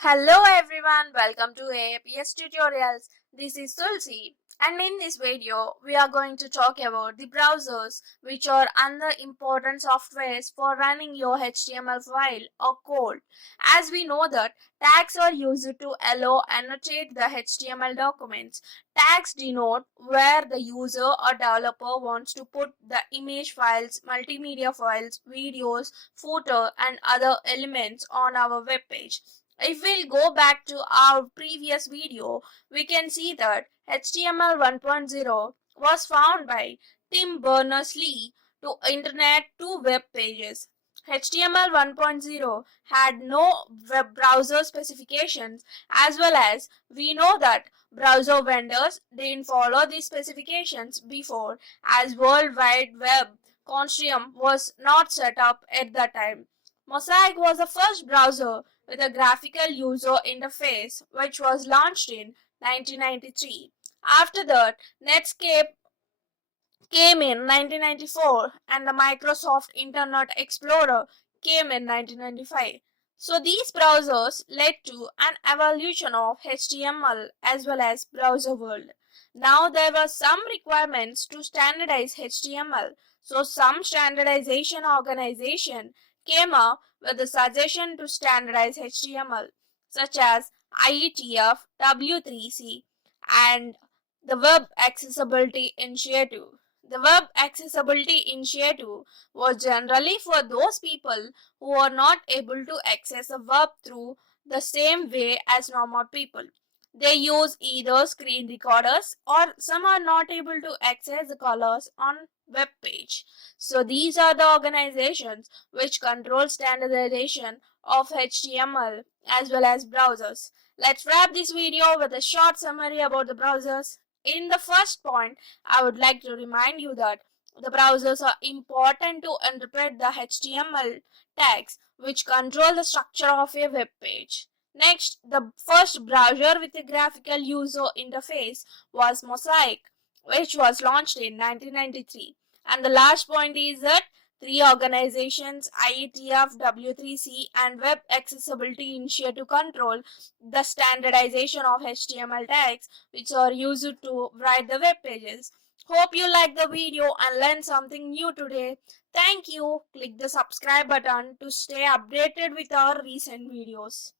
Hello everyone, welcome to AAPS tutorials. This is Tulsi, and in this video we are going to talk about the browsers, which are other important softwares for running your HTML file or code. As we know that tags are used to allow annotate the HTML documents. Tags denote where the user or developer wants to put the image files, multimedia files, videos, photo and other elements on our web page. If we'll go back to our previous video, we can see that HTML 1.0 was found by Tim Berners-Lee to Internet to web pages. HTML 1.0 had no web browser specifications, as well as we know that browser vendors didn't follow these specifications before, as World Wide Web Consortium was not set up at that time. Mosaic was the first browser with a graphical user interface, which was launched in 1993. After that, Netscape came in 1994 and the Microsoft Internet Explorer came in 1995. So these browsers led to an evolution of HTML as well as browser world. Now there were some requirements to standardize HTML. So some standardization organization came up with a suggestion to standardize HTML such as IETF, W3C and the Web Accessibility Initiative. The Web Accessibility Initiative was generally for those people who are not able to access the web through the same way as normal people. They use either screen recorders or some are not able to access the colors on web page. So these are the organizations which control standardization of HTML as well as browsers. Let's wrap this video with a short summary about the browsers. In the first point, I would like to remind you that the browsers are important to interpret the HTML tags which control the structure of a web page. Next, the first browser with a graphical user interface was Mosaic, which was launched in 1993. And the last point is that three organizations, IETF, W3C, and Web Accessibility Initiative control the standardization of HTML tags which are used to write the web pages. Hope you liked the video and learned something new today. Thank you. Click the subscribe button to stay updated with our recent videos.